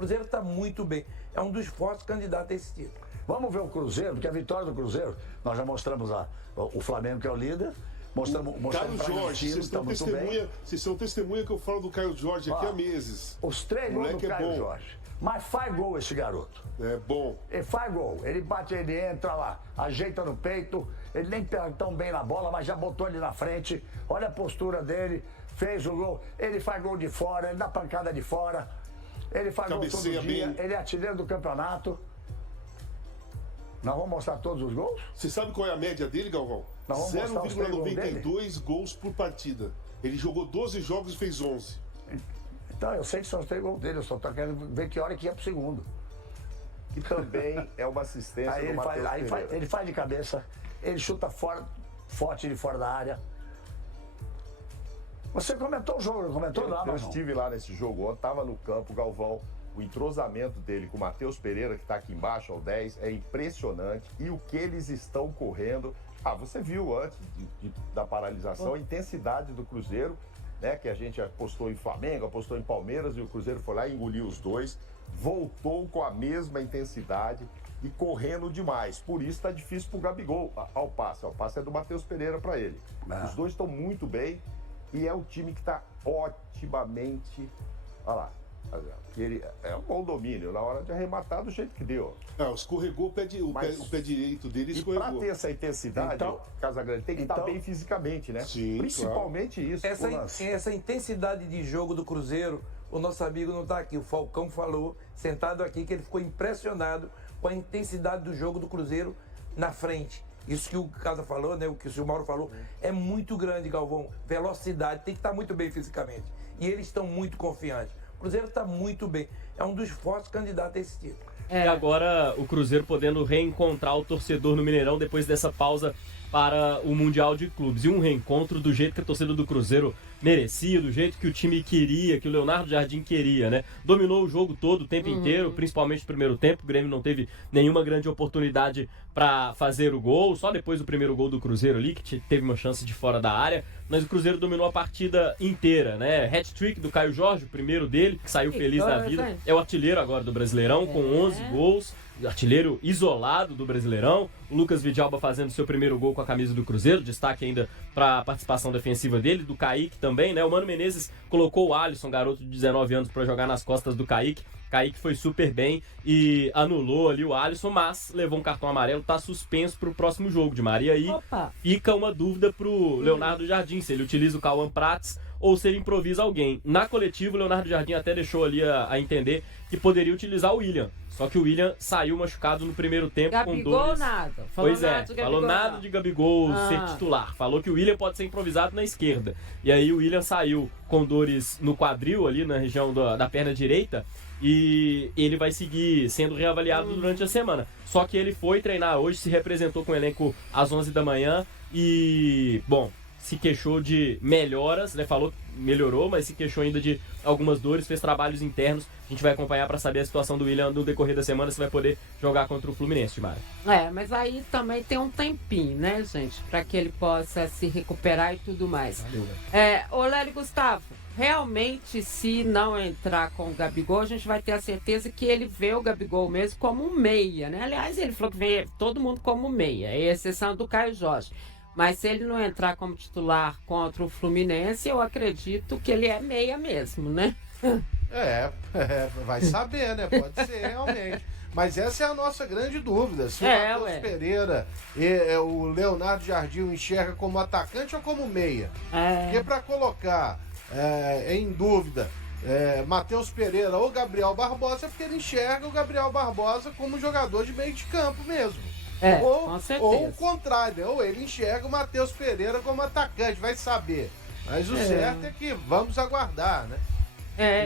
Cruzeiro está muito bem. É um dos fortes candidatos a esse título. Vamos ver o Cruzeiro, porque a vitória do Cruzeiro, nós já mostramos o Flamengo, que é o líder. Mostramos Caio Jorge, vocês são testemunha que eu falo do Caio Jorge aqui há meses. Os 3 gols do Caio Jorge. Mas faz gol esse garoto. É bom. Ele faz gol. Ele bate, ele entra lá, ajeita no peito. Ele nem pega tão bem na bola, mas já botou ele na frente. Olha a postura dele. Fez o gol. Ele faz gol de fora, ele dá pancada de fora. Ele faz gol todo dia. Bem. Ele é artilheiro do campeonato. Nós vamos mostrar todos os gols? Você sabe qual é a média dele, Galvão? 0,92 gols por partida. Ele jogou 12 jogos e fez 11. Então, eu sei que são os 3 gols dele, eu só tô querendo ver que hora que ia pro segundo. Que também é uma assistência aí do Matheus Pereira. Ele faz de cabeça, ele chuta forte de fora da área. Você comentou o jogo, comentou lá, Eu estive lá nesse jogo ontem, estava no campo, Galvão. O entrosamento dele com o Matheus Pereira, que está aqui embaixo, ao 10, é impressionante. E o que eles estão correndo... você viu antes da paralisação a intensidade do Cruzeiro, né? Que a gente apostou em Flamengo, apostou em Palmeiras, e o Cruzeiro foi lá e engoliu os dois. Voltou com a mesma intensidade e correndo demais. Por isso está difícil para o Gabigol ao passe. O passe é do Matheus Pereira para ele. Os dois estão muito bem e é um time que está otimamente... Olha lá. Ele é um bom domínio na hora de arrematar do jeito que deu. Escorregou o pé direito dele, escorregou. E para ter essa intensidade, então, Casagrande, tem que estar bem fisicamente, né? Sim, principalmente claro. Isso. Essa intensidade de jogo do Cruzeiro, o nosso amigo não está aqui, o Falcão falou, sentado aqui, que ele ficou impressionado com a intensidade do jogo do Cruzeiro na frente. Isso que o Casa falou, né? O que o senhor Mauro falou, é muito grande, Galvão. Velocidade, tem que estar muito bem fisicamente. E eles estão muito confiantes. O Cruzeiro está muito bem. É um dos fortes candidatos a esse título. E agora o Cruzeiro podendo reencontrar o torcedor no Mineirão depois dessa pausa para o Mundial de Clubes. E um reencontro do jeito que a torcida do Cruzeiro merecia, do jeito que o time queria, que o Leonardo Jardim queria, né? Dominou o jogo todo, o tempo inteiro, principalmente no primeiro tempo. O Grêmio não teve nenhuma grande oportunidade para fazer o gol, só depois do primeiro gol do Cruzeiro ali, que teve uma chance de fora da área. Mas o Cruzeiro dominou a partida inteira, né? Hat-trick do Caio Jorge, o primeiro dele, que saiu feliz da vida. É o artilheiro agora do Brasileirão, com 11 gols. Artilheiro isolado do Brasileirão. O Lucas Vidalba fazendo seu primeiro gol com a camisa do Cruzeiro. Destaque ainda para a participação defensiva dele, do Kaique também, né? O Mano Menezes colocou o Alisson, garoto de 19 anos, para jogar nas costas do Kaique. Kaique foi super bem e anulou ali o Alisson, mas levou um cartão amarelo, tá suspenso pro próximo jogo de Maria. Aí fica uma dúvida pro Leonardo Jardim, se ele utiliza o Cauã Prats ou se ele improvisa alguém. Na coletiva, o Leonardo Jardim até deixou ali a entender que poderia utilizar o William. Só que o William saiu machucado no primeiro tempo com dores. Nada. Pois é, falou nada de Gabigol ser titular. Falou que o William pode ser improvisado na esquerda. E aí o William saiu com dores no quadril, ali na região da perna direita, e ele vai seguir sendo reavaliado durante a semana. Só que ele foi treinar hoje, se representou com o elenco às 11 da manhã e, bom, se queixou de melhoras, né? Falou que melhorou, mas se queixou ainda de algumas dores, fez trabalhos internos. A gente vai acompanhar para saber a situação do William no decorrer da semana, se vai poder jogar contra o Fluminense, Timara. Mas aí também tem um tempinho, né, gente? Para que ele possa se recuperar e tudo mais. Valeu, Lério Gustavo, realmente, se não entrar com o Gabigol, a gente vai ter a certeza que ele vê o Gabigol mesmo como um meia, né? Aliás, ele falou que vê todo mundo como meia, exceção do Caio Jorge. Mas se ele não entrar como titular contra o Fluminense, eu acredito que ele é meia mesmo, né? Vai saber, né? Pode ser, realmente. Mas essa é a nossa grande dúvida. Se o Matheus Pereira e o Leonardo Jardim enxerga como atacante ou como meia. Porque para colocar em dúvida Matheus Pereira ou Gabriel Barbosa, é porque ele enxerga o Gabriel Barbosa como jogador de meio de campo mesmo. Ou o contrário, né? Ou ele enxerga o Matheus Pereira como atacante, vai saber. Mas o certo é que vamos aguardar, né?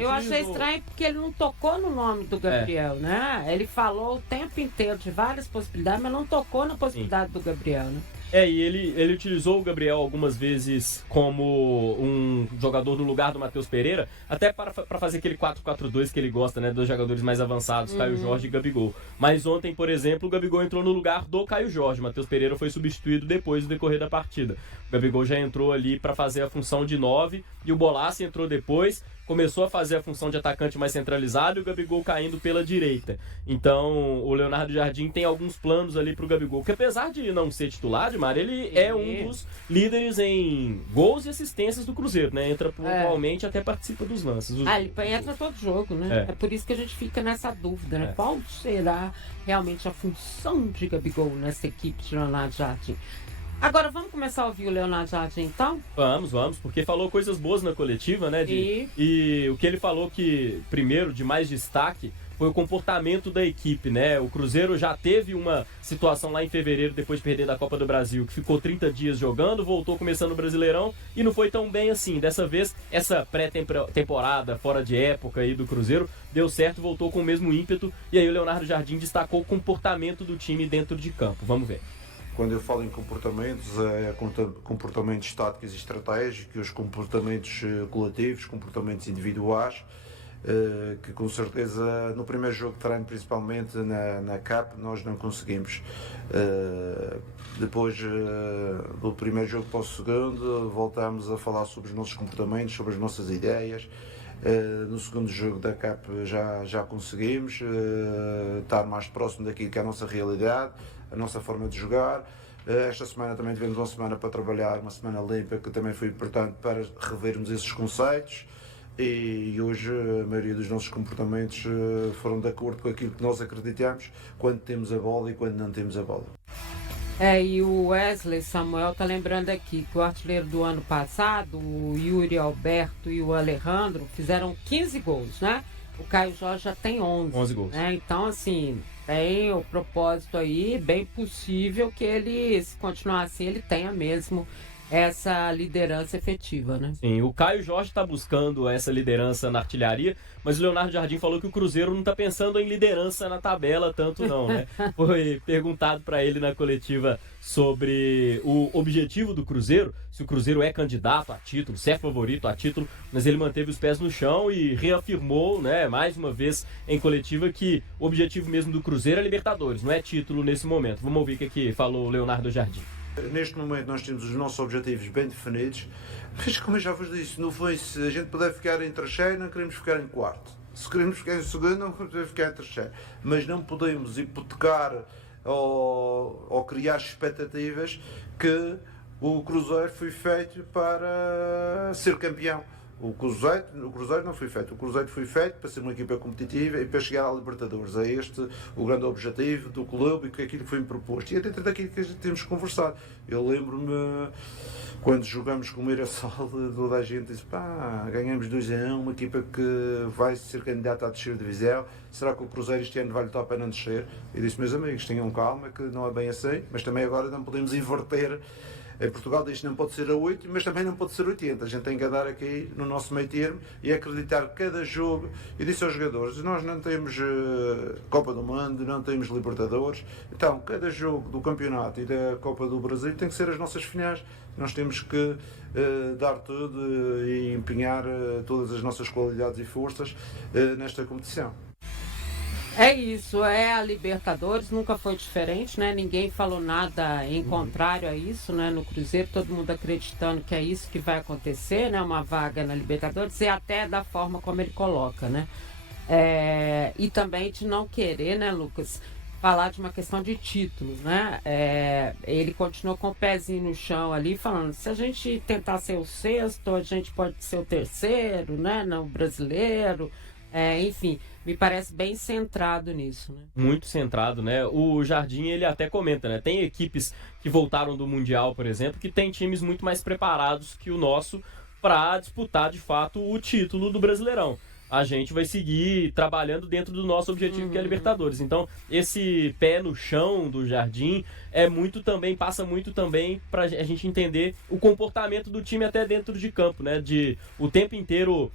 Eu achei estranho porque ele não tocou no nome do Gabriel, né? Ele falou o tempo inteiro de várias possibilidades, mas não tocou na possibilidade do Gabriel, né? E ele utilizou o Gabriel algumas vezes como um jogador no lugar do Matheus Pereira, até para fazer aquele 4-4-2 que ele gosta, né? Dos jogadores mais avançados, Caio Jorge e Gabigol. Mas ontem, por exemplo, o Gabigol entrou no lugar do Caio Jorge. Matheus Pereira foi substituído depois do decorrer da partida. O Gabigol já entrou ali para fazer a função de 9 e o Bolassi entrou depois começou a fazer a função de atacante mais centralizado e o Gabigol caindo pela direita. Então, o Leonardo Jardim tem alguns planos ali pro Gabigol, que apesar de não ser titular, Admar, ele é um dos líderes em gols e assistências do Cruzeiro, né? Entra pontualmente, até participa dos lances. Ele entra todo jogo, né? É por isso que a gente fica nessa dúvida, né? Qual será realmente a função de Gabigol nessa equipe de Leonardo Jardim? Agora, vamos começar a ouvir o Leonardo Jardim, então? Vamos, porque falou coisas boas na coletiva, né? E o que ele falou que, primeiro, de mais destaque, foi o comportamento da equipe, né? O Cruzeiro já teve uma situação lá em fevereiro, depois de perder da Copa do Brasil, que ficou 30 dias jogando, voltou começando o Brasileirão e não foi tão bem assim. Dessa vez, essa pré-temporada fora de época aí do Cruzeiro deu certo, voltou com o mesmo ímpeto. E aí o Leonardo Jardim destacou o comportamento do time dentro de campo. Vamos ver. Quando eu falo em comportamentos, é comportamentos táticos e estratégicos, comportamentos coletivos, comportamentos individuais, que com certeza no primeiro jogo de treino, principalmente na CAP, nós não conseguimos. Depois do primeiro jogo para o segundo, voltamos a falar sobre os nossos comportamentos, sobre as nossas ideias. No segundo jogo da CAP já conseguimos estar mais próximo daquilo que é a nossa realidade, a nossa forma de jogar. Esta semana também tivemos uma semana para trabalhar, uma semana limpa, que também foi importante para revermos esses conceitos. E hoje a maioria dos nossos comportamentos foram de acordo com aquilo que nós acreditamos quando temos a bola e quando não temos a bola. E o Wesley Samuel está lembrando aqui que o artilheiro do ano passado, o Yuri Alberto e o Alejandro, fizeram 15 gols, né? O Caio Jorge já tem 11 gols. Né? Então, assim, tem o propósito aí, bem possível que ele, se continuar assim, ele tenha mesmo essa liderança efetiva, né? Sim, o Caio Jorge está buscando essa liderança na artilharia, mas o Leonardo Jardim falou que o Cruzeiro não está pensando em liderança na tabela tanto não, né? Foi perguntado para ele na coletiva sobre o objetivo do Cruzeiro, se o Cruzeiro é candidato a título, se é favorito a título, mas ele manteve os pés no chão e reafirmou, né, mais uma vez em coletiva, que o objetivo mesmo do Cruzeiro é Libertadores, não é título nesse momento. Vamos ouvir o que falou o Leonardo Jardim. Neste momento nós temos os nossos objetivos bem definidos, mas como eu já vos disse, no fim, se a gente puder ficar em terceiro, não queremos ficar em quarto. Se queremos ficar em segundo, não podemos ficar em terceiro. Mas não podemos hipotecar ou criar expectativas que o Cruzeiro foi feito para ser campeão. O Cruzeiro não foi feito. O Cruzeiro foi feito para ser uma equipa competitiva e para chegar à Libertadores. É este o grande objetivo do clube e aquilo que foi-me proposto. E é dentro daquilo que a gente temos conversado. Eu lembro-me, quando jogamos com o Mirassol, toda a gente disse, ganhamos 2-1, uma equipa que vai ser candidata à terceira divisão. Será que o Cruzeiro este ano vai lutar para não descer? E disse, meus amigos, tenham calma, que não é bem assim, mas também agora não podemos inverter. Em Portugal diz que não pode ser a 8, mas também não pode ser 80. A gente tem que andar aqui no nosso meio termo e acreditar que cada jogo. Eu disse aos jogadores, nós não temos Copa do Mundo, não temos Libertadores. Então, cada jogo do campeonato e da Copa do Brasil tem que ser as nossas finais. Nós temos que dar tudo e empenhar todas as nossas qualidades e forças nesta competição. É isso, é a Libertadores, nunca foi diferente, né? Ninguém falou nada em contrário a isso, né? No Cruzeiro, todo mundo acreditando que é isso que vai acontecer, né? Uma vaga na Libertadores e até da forma como ele coloca, né? E também de não querer, né, Lucas, falar de uma questão de título, né? Ele continuou com o pezinho no chão ali, falando, se a gente tentar ser o sexto, a gente pode ser o terceiro, né? Não, o brasileiro, enfim... Me parece bem centrado nisso, né? Muito centrado, né? O Jardim, ele até comenta, né? Tem equipes que voltaram do Mundial, por exemplo, que tem times muito mais preparados que o nosso para disputar, de fato, o título do Brasileirão. A gente vai seguir trabalhando dentro do nosso objetivo, que é a Libertadores. Então, esse pé no chão do Jardim passa muito também para a gente entender o comportamento do time até dentro de campo, né? De o tempo inteiro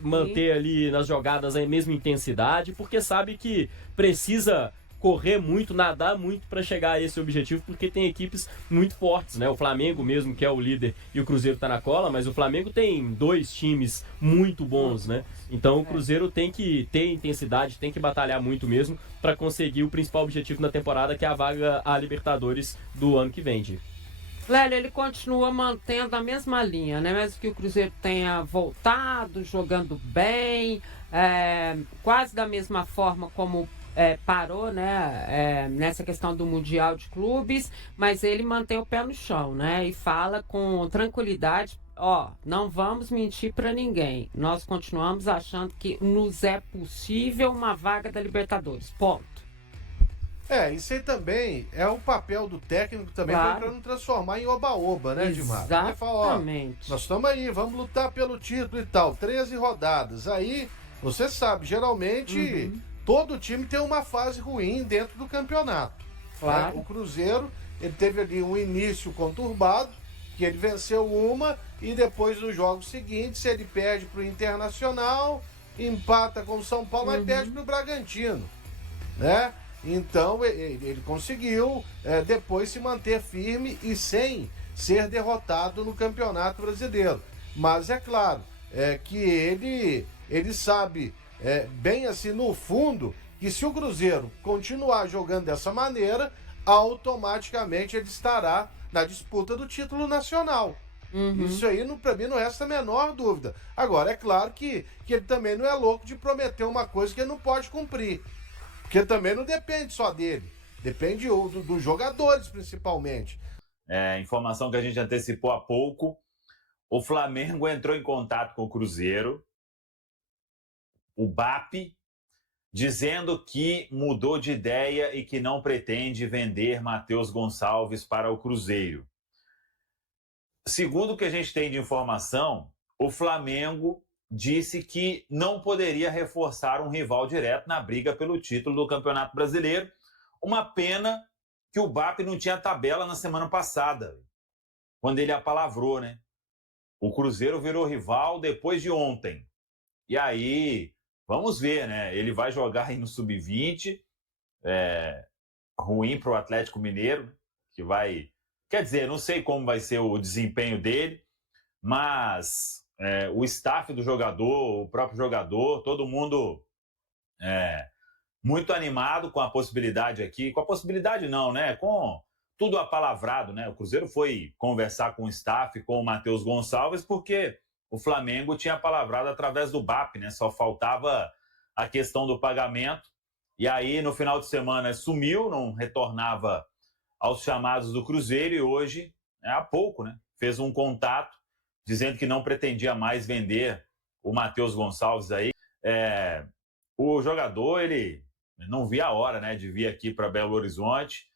manter ali nas jogadas a mesma intensidade, porque sabe que precisa correr muito, nadar muito para chegar a esse objetivo, porque tem equipes muito fortes, né? O Flamengo mesmo, que é o líder, e o Cruzeiro tá na cola, mas o Flamengo tem 2 times muito bons, né? Então o Cruzeiro tem que ter intensidade, tem que batalhar muito mesmo para conseguir o principal objetivo na temporada, que é a vaga à Libertadores do ano que vem, Di. Lélio, ele continua mantendo a mesma linha, né? Mesmo que o Cruzeiro tenha voltado, jogando bem, quase da mesma forma como parou, né? Nessa questão do Mundial de Clubes, mas ele mantém o pé no chão, né? E fala com tranquilidade, não vamos mentir para ninguém. Nós continuamos achando que nos é possível uma vaga da Libertadores. Ponto. Isso aí também é o papel do técnico também, claro, para não transformar em oba-oba, né, Edmar? Exatamente. Nós estamos aí, vamos lutar pelo título e tal, 13 rodadas. Aí, você sabe, geralmente todo time tem uma fase ruim dentro do campeonato. Claro. O Cruzeiro, ele teve ali um início conturbado, que ele venceu uma, e depois nos jogos seguintes ele perde para o Internacional, empata com o São Paulo, mas perde para o Bragantino, né? Então ele conseguiu depois se manter firme e sem ser derrotado no Campeonato Brasileiro. Mas é claro que ele sabe bem assim no fundo que se o Cruzeiro continuar jogando dessa maneira, automaticamente ele estará na disputa do título nacional. Isso aí, para mim, não resta a menor dúvida. Agora, é claro que ele também não é louco de prometer uma coisa que ele não pode cumprir. Porque também não depende só dele. Depende dos jogadores, principalmente. Informação que a gente antecipou há pouco. O Flamengo entrou em contato com o Cruzeiro, o BAP, dizendo que mudou de ideia e que não pretende vender Matheus Gonçalves para o Cruzeiro. Segundo o que a gente tem de informação, o Flamengo disse que não poderia reforçar um rival direto na briga pelo título do Campeonato Brasileiro. Uma pena que o BAP não tinha tabela na semana passada, quando ele apalavrou, né? O Cruzeiro virou rival depois de ontem. E aí, vamos ver, né? Ele vai jogar aí no Sub-20, ruim para o Atlético Mineiro, que vai... Quer dizer, não sei como vai ser o desempenho dele, mas... o staff do jogador, o próprio jogador, todo mundo muito animado com a possibilidade aqui. Com a possibilidade não, né? Com tudo apalavrado, né? O Cruzeiro foi conversar com o staff, com o Matheus Gonçalves, porque o Flamengo tinha apalavrado através do BAP, né? Só faltava a questão do pagamento. E aí, no final de semana, sumiu, não retornava aos chamados do Cruzeiro e hoje, há pouco, né? Fez um contato dizendo que não pretendia mais vender o Matheus Gonçalves aí. O jogador, ele não via a hora, né, de vir aqui para Belo Horizonte.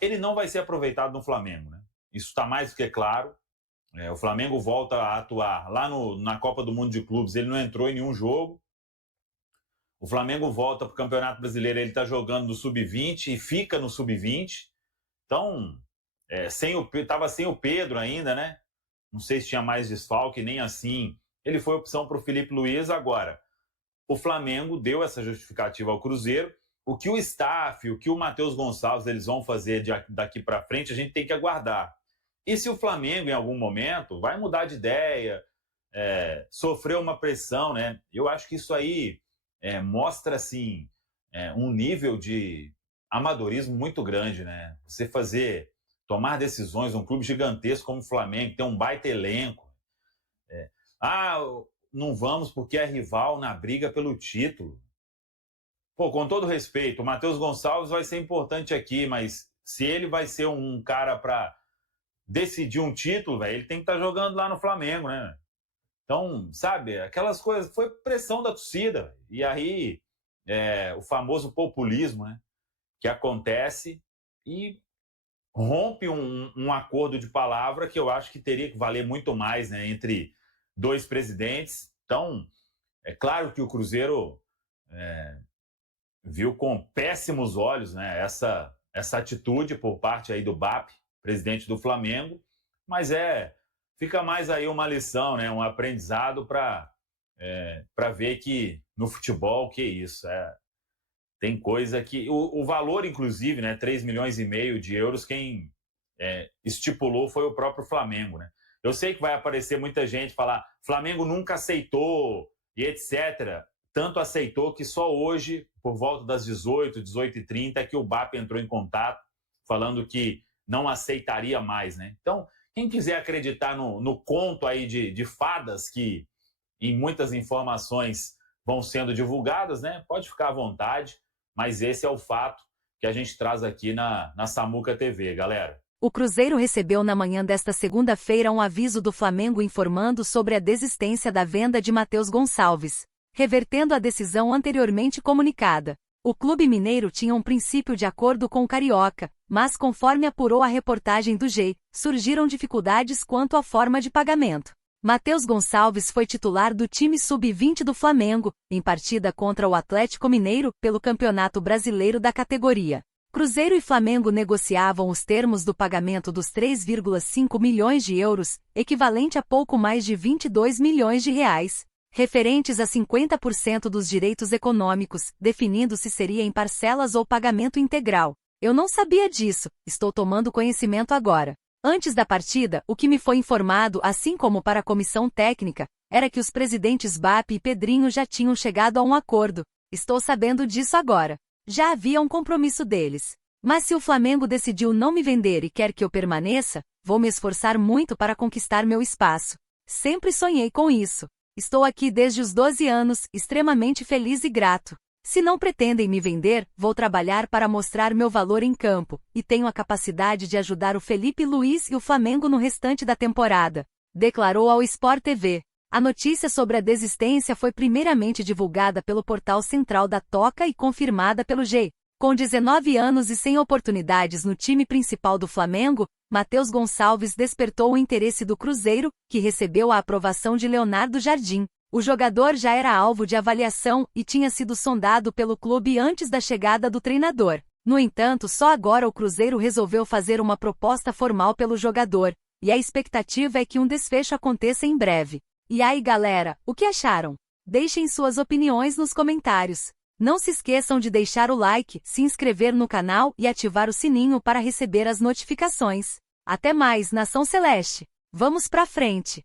Ele não vai ser aproveitado no Flamengo, né? Isso está mais do que claro. O Flamengo volta a atuar lá na Copa do Mundo de Clubes, ele não entrou em nenhum jogo. O Flamengo volta para o Campeonato Brasileiro, ele está jogando no Sub-20 e fica no Sub-20. Então, estava sem o Pedro ainda, né? Não sei se tinha mais desfalque, nem assim. Ele foi opção para o Felipe Luiz. Agora, o Flamengo deu essa justificativa ao Cruzeiro. O que o staff, o que o Matheus Gonçalves eles vão fazer daqui para frente, a gente tem que aguardar. E se o Flamengo, em algum momento, vai mudar de ideia, sofrer uma pressão, né? Eu acho que isso aí mostra, assim, um nível de amadorismo muito grande, né? Você tomar decisões num clube gigantesco como o Flamengo, tem um baita elenco. Não vamos porque é rival na briga pelo título. Pô, com todo respeito, o Matheus Gonçalves vai ser importante aqui, mas se ele vai ser um cara para decidir um título, ele tem que estar jogando lá no Flamengo, né? Então, sabe, aquelas coisas, foi pressão da torcida. E aí, o famoso populismo, né, que acontece e rompe um acordo de palavra que eu acho que teria que valer muito mais, né, entre dois presidentes. Então, é claro que o Cruzeiro viu com péssimos olhos, né, essa atitude por parte aí do BAP, presidente do Flamengo, mas fica mais aí uma lição, né, um aprendizado para ver que no futebol, que isso, tem coisa que... O valor, inclusive, né, 3,5 milhões de euros, quem estipulou foi o próprio Flamengo, né? Eu sei que vai aparecer muita gente falar Flamengo nunca aceitou e etc. Tanto aceitou que só hoje, por volta das 18h30, que o BAP entrou em contato, falando que não aceitaria mais, né? Então, quem quiser acreditar no conto aí de fadas que em muitas informações vão sendo divulgadas, né? Pode ficar à vontade, mas esse é o fato que a gente traz aqui na Samuca TV, galera. O Cruzeiro recebeu na manhã desta segunda-feira um aviso do Flamengo informando sobre a desistência da venda de Matheus Gonçalves, revertendo a decisão anteriormente comunicada. O clube mineiro tinha um princípio de acordo com o Carioca, mas conforme apurou a reportagem do G, surgiram dificuldades quanto à forma de pagamento. Matheus Gonçalves foi titular do time sub-20 do Flamengo, em partida contra o Atlético Mineiro, pelo Campeonato Brasileiro da categoria. Cruzeiro e Flamengo negociavam os termos do pagamento dos 3,5 milhões de euros, equivalente a pouco mais de 22 milhões de reais, referentes a 50% dos direitos econômicos, definindo se seria em parcelas ou pagamento integral. Eu não sabia disso, estou tomando conhecimento agora. Antes da partida, o que me foi informado, assim como para a comissão técnica, era que os presidentes BAP e Pedrinho já tinham chegado a um acordo. Estou sabendo disso agora. Já havia um compromisso deles. Mas se o Flamengo decidiu não me vender e quer que eu permaneça, vou me esforçar muito para conquistar meu espaço. Sempre sonhei com isso. Estou aqui desde os 12 anos, extremamente feliz e grato. Se não pretendem me vender, vou trabalhar para mostrar meu valor em campo, e tenho a capacidade de ajudar o Felipe Luiz e o Flamengo no restante da temporada, declarou ao Sport TV. A notícia sobre a desistência foi primeiramente divulgada pelo portal central da Toca e confirmada pelo G. Com 19 anos e sem oportunidades no time principal do Flamengo, Matheus Gonçalves despertou o interesse do Cruzeiro, que recebeu a aprovação de Leonardo Jardim. O jogador já era alvo de avaliação e tinha sido sondado pelo clube antes da chegada do treinador. No entanto, só agora o Cruzeiro resolveu fazer uma proposta formal pelo jogador, e a expectativa é que um desfecho aconteça em breve. E aí, galera, o que acharam? Deixem suas opiniões nos comentários. Não se esqueçam de deixar o like, se inscrever no canal e ativar o sininho para receber as notificações. Até mais, Nação Celeste! Vamos pra frente!